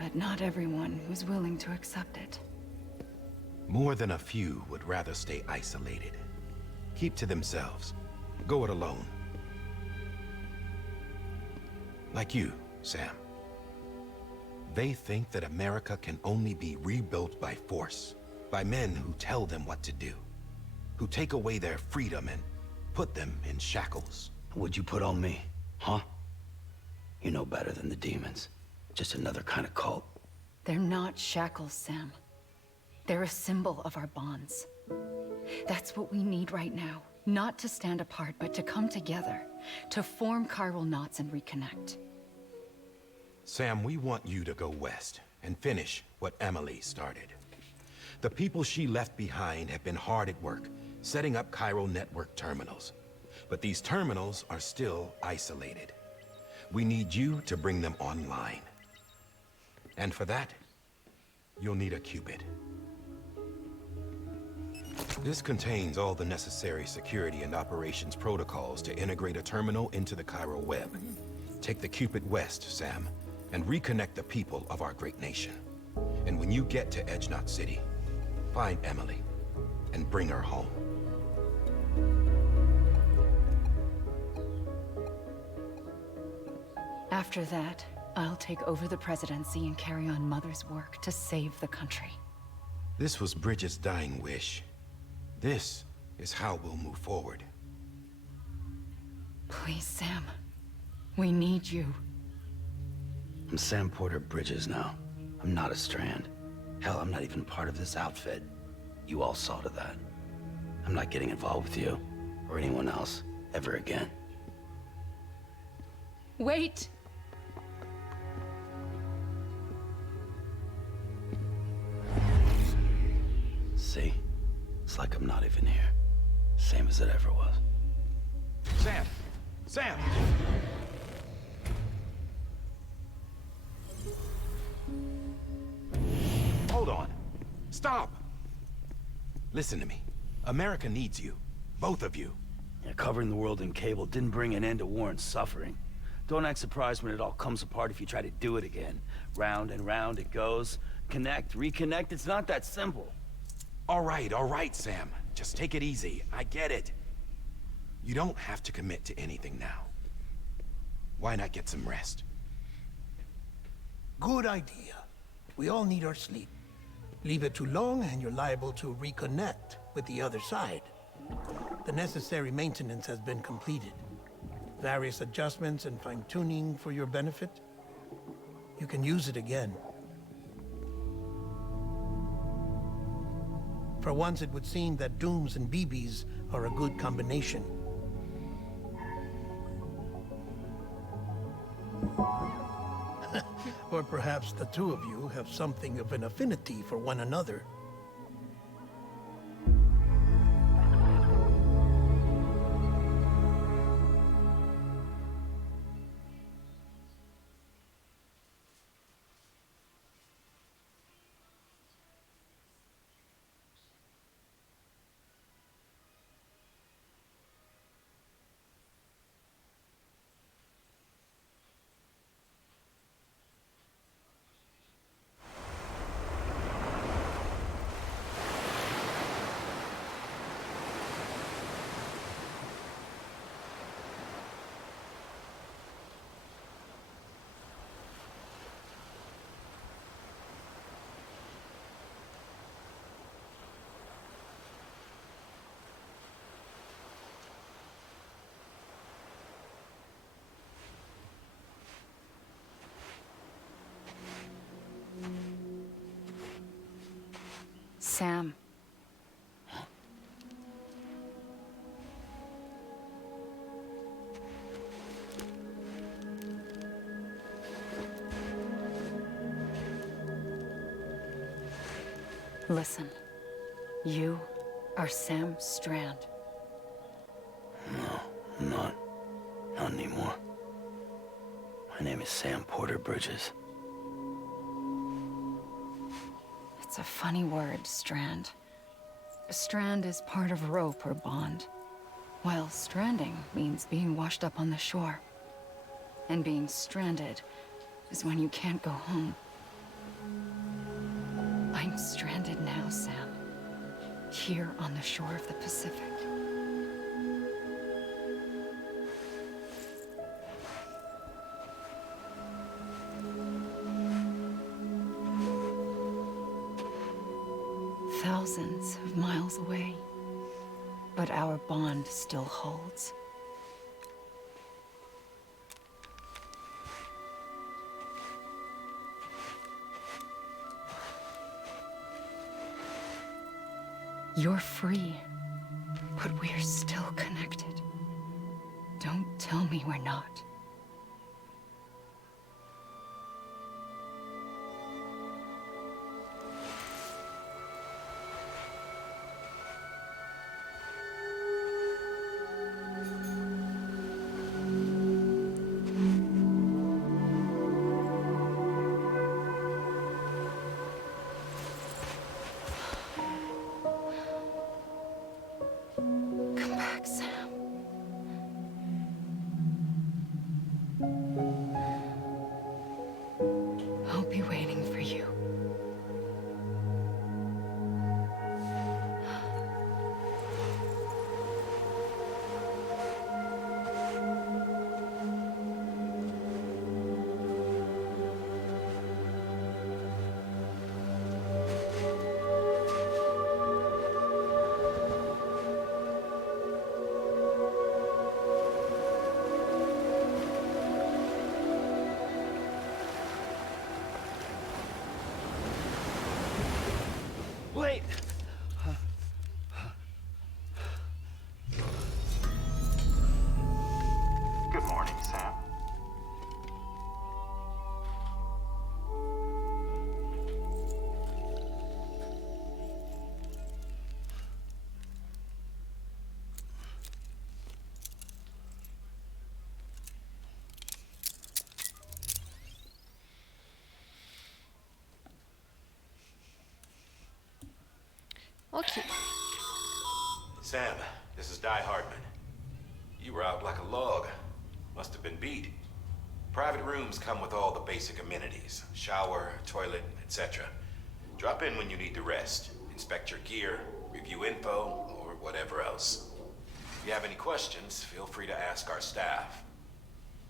But not everyone was willing to accept it. More than a few would rather stay isolated. Keep to themselves. Go it alone. Like you, Sam. They think that America can only be rebuilt by force, by men who tell them what to do, who take away their freedom and put them in shackles. What'd you put on me, huh? You know better than the demons. Just another kind of cult. They're not shackles, Sam. They're a symbol of our bonds. That's what we need right now. Not to stand apart, but to come together, to form chiral knots and reconnect. Sam, we want you to go west and finish what Emily started. The people she left behind have been hard at work, setting up chiral network terminals. But these terminals are still isolated. We need you to bring them online. And for that, you'll need a Cupid. This contains all the necessary security and operations protocols to integrate a terminal into the chiral web. Take the Cupid west, Sam, and reconnect the people of our great nation. And when you get to Edge Knot City, find Emily and bring her home. After that, I'll take over the presidency and carry on Mother's work to save the country. This was Bridget's dying wish. This is how we'll move forward. Please, Sam. We need you. I'm Sam Porter Bridges now. I'm not a Strand. Hell, I'm not even part of this outfit. You all saw to that. I'm not getting involved with you, or anyone else, ever again. Wait! See? It's like I'm not even here. Same as it ever was. Sam! Sam! Hold on. Stop! Listen to me. America needs you. Both of you. Yeah, covering the world in cable didn't bring an end to war and suffering. Don't act surprised when it all comes apart if you try to do it again. Round and round it goes. Connect, reconnect, it's not that simple. All right, Sam. Just take it easy. I get it. You don't have to commit to anything now. Why not get some rest? Good idea. We all need our sleep. Leave it too long and you're liable to reconnect with the other side. The necessary maintenance has been completed. Various adjustments and fine-tuning for your benefit. You can use it again. For once, it would seem that Dooms and BBs are a good combination. Or perhaps the two of you have something of an affinity for one another. Sam. Listen. You are Sam Strand. No, I'm not. Not anymore. My name is Sam Porter Bridges. It's a funny word, Strand. Strand is part of rope or bond, while stranding means being washed up on the shore. And being stranded is when you can't go home. I'm stranded now, Sam. Here on the shore of the Pacific. Thousands of miles away, but our bond still holds. You're free, but we're still connected. Don't tell me we're not. Wait! Good morning, Sam. Ok. Sam, this is Di Hardman. You were out like a log. Must have been beat. Private rooms come with all the basic amenities. Shower, toilet, etc. Drop in when you need to rest. Inspect your gear, review info, or whatever else. If you have any questions, feel free to ask our staff.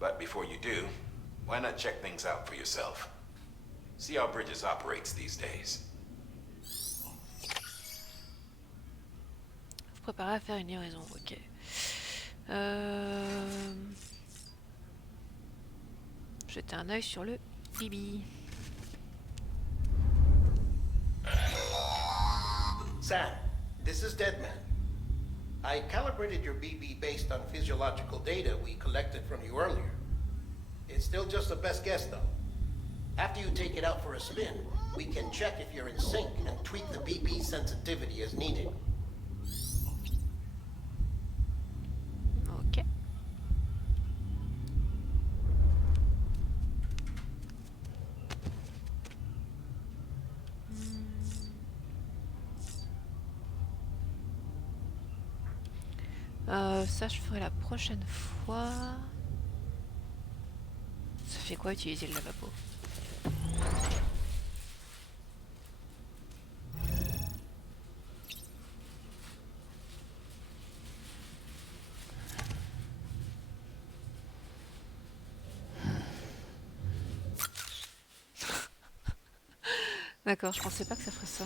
But before you do, why not check things out for yourself? See how Bridges operates these days. Préparer à faire une livraison, ok. Jeter un œil sur le BB. Sam, this is Deadman. I calibrated your BB based on physiological data we collected from you earlier. It's still just a best guess, though. After you take it out for a spin, we can check if you're in sync and tweak the BB sensitivity as needed. Ok. Ça, je ferai la prochaine fois. Ça fait quoi utiliser le lavabo? D'accord, je pensais pas que ça ferait ça.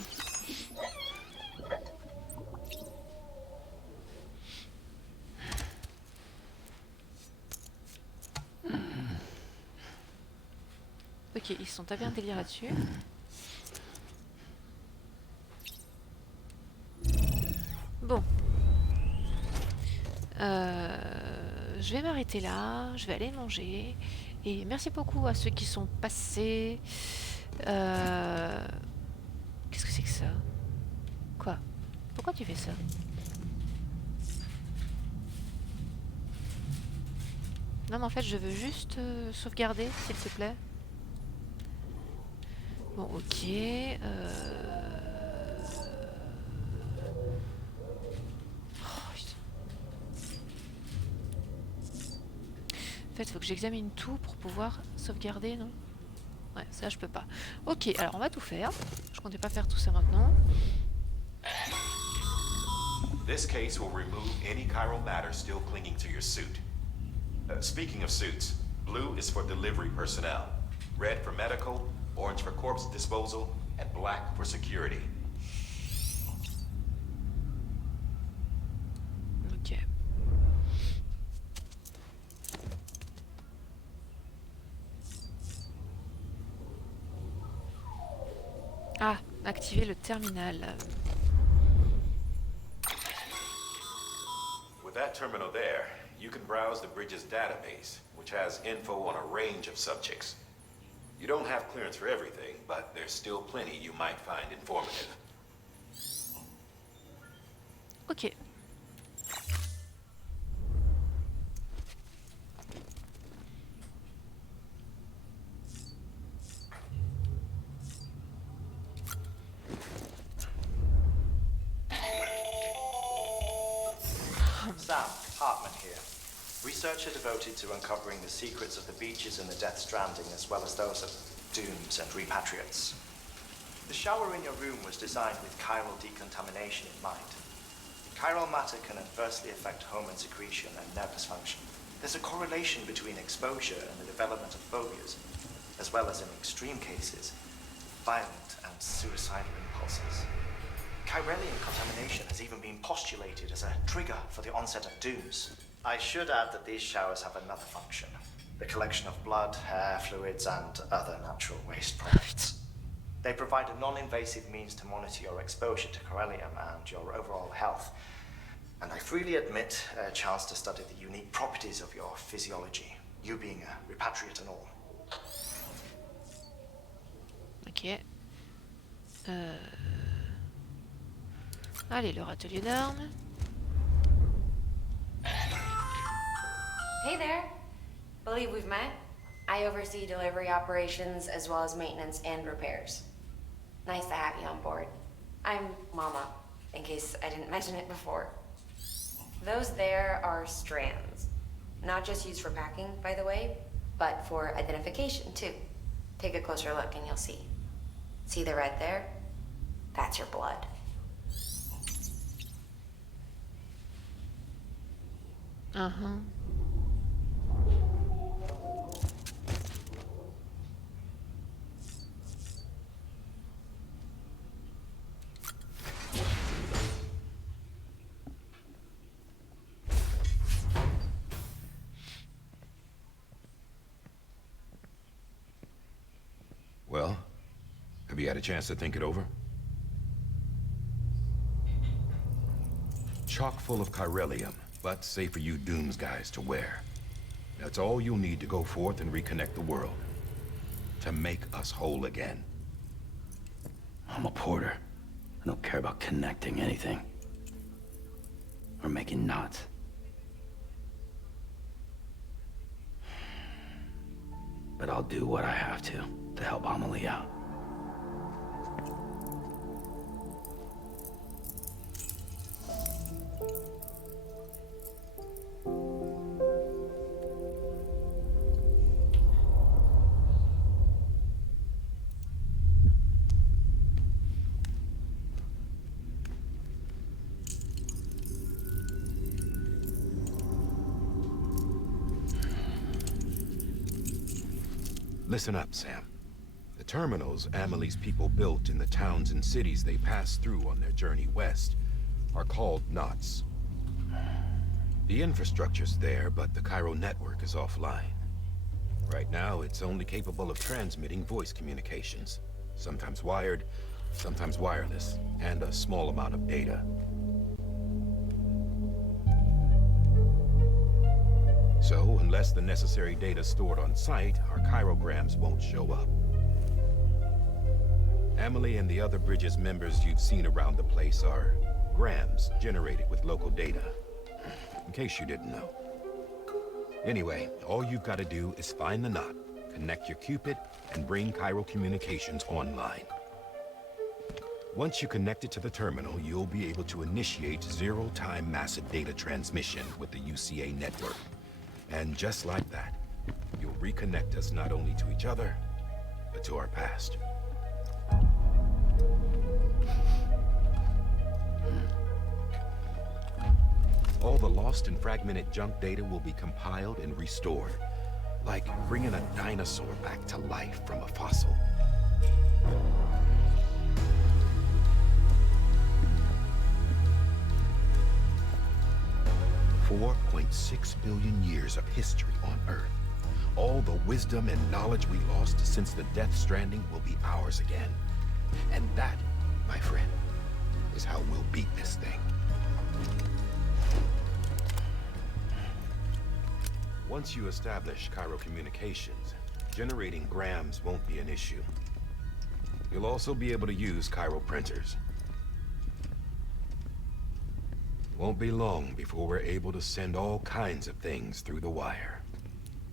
Ok, ils sont tapés un délire là-dessus. Bon. Je vais m'arrêter là, je vais aller manger. Et merci beaucoup à ceux qui sont passés. Qu'est-ce que c'est que ça? Pourquoi tu fais ça? Non mais en fait je veux juste sauvegarder s'il te plaît. Bon ok. Oh, putain. En fait il faut que j'examine tout pour pouvoir sauvegarder, non? Ouais, ça je peux pas. Ok, alors on va tout faire. Je comptais pas faire tout ça maintenant. This case will remove any chiral matter still clinging to your suit. Speaking of suits, blue is for delivery personnel, red for medical, orange for corpse disposal, and black for security. Ok. Ah, activer le terminal. With that terminal there, you can browse the Bridges database, which has info on a range of subjects. You don't have clearance for everything, but there's still plenty you might find informative. Ok. Sam, Hartman here. Researcher devoted to uncovering the secrets of the beaches in the Death Stranding, as well as those of dooms and repatriates. The shower in your room was designed with chiral decontamination in mind. Chiral matter can adversely affect hormone secretion and nervous function. There's a correlation between exposure and the development of phobias, as well as in extreme cases, violent and suicidal impulses. Chiralian contamination has even been postulated as a trigger for the onset of dooms. I should add that these showers have another function. The collection of blood, hair, fluids, and other natural waste products. They provide a non-invasive means to monitor your exposure to chiralium and your overall health. And I freely admit a chance to study the unique properties of your physiology, you being a repatriate and all. Ok. Allez, leur atelier d'armes. Hey there. Believe we've met. I oversee delivery operations as well as maintenance and repairs. Nice to have you on board. I'm Mama, in case I didn't mention it before. Those there are strands. Not just used for packing, by the way, but for identification too. Take a closer look and you'll see. See the red there? That's your blood. Uh-huh. Well, have you had a chance to think it over? Chock full of chiralium, but safe for you Dooms guys to wear. That's all you'll need to go forth and reconnect the world. To make us whole again. I'm a porter. I don't care about connecting anything. Or making knots. But I'll do what I have to help Amelie out. Listen up, Sam. The terminals Amelie's people built in the towns and cities they passed through on their journey west are called knots. The infrastructure's there, but the chiral network is offline. Right now, it's only capable of transmitting voice communications. Sometimes wired, sometimes wireless, and a small amount of data. So, unless the necessary data stored on site, our chirograms won't show up. Amelie and the other Bridges members you've seen around the place are grams generated with local data. In case you didn't know. Anyway, all you've got to do is find the knot, connect your Cupid, and bring chiral communications online. Once you connect it to the terminal, you'll be able to initiate zero-time massive data transmission with the UCA network. And just like that, you'll reconnect us not only to each other, but to our past. All the lost and fragmented junk data will be compiled and restored, like bringing a dinosaur back to life from a fossil. 4.6 billion years of history on Earth. All the wisdom and knowledge we lost since the Death Stranding will be ours again. And that, my friend, is how we'll beat this thing. Once you establish chiral communications, generating grams won't be an issue. You'll also be able to use chiral printers. Won't be long before we're able to send all kinds of things through the wire.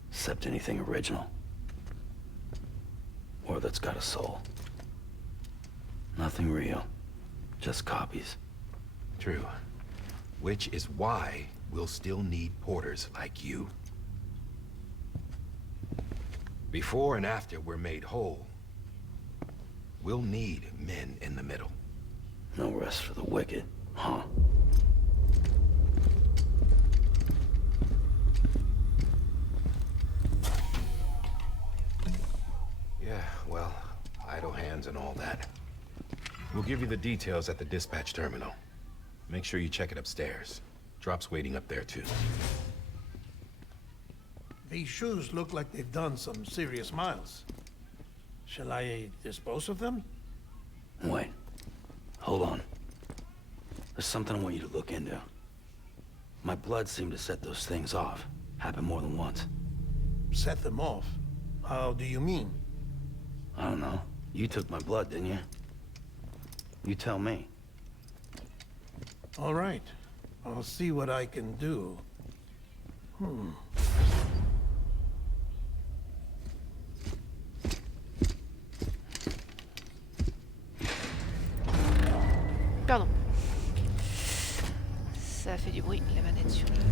Except anything original. Or that's got a soul. Nothing real. Just copies. True. Which is why we'll still need porters like you. Before and after we're made whole, we'll need men in the middle. No rest for the wicked, huh? Yeah, well, idle hands and all that. We'll give you the details at the dispatch terminal. Make sure you check it upstairs. Drop's waiting up there, too. These shoes look like they've done some serious miles. Shall I dispose of them? Wait. Hold on. There's something I want you to look into. My blood seemed to set those things off. Happened more than once. Set them off? How do you mean? I don't know. You took my blood, didn't you? You tell me. All right. I'll see what I can do. Pardon. Ça fait du bruit, la manette sur le bureau.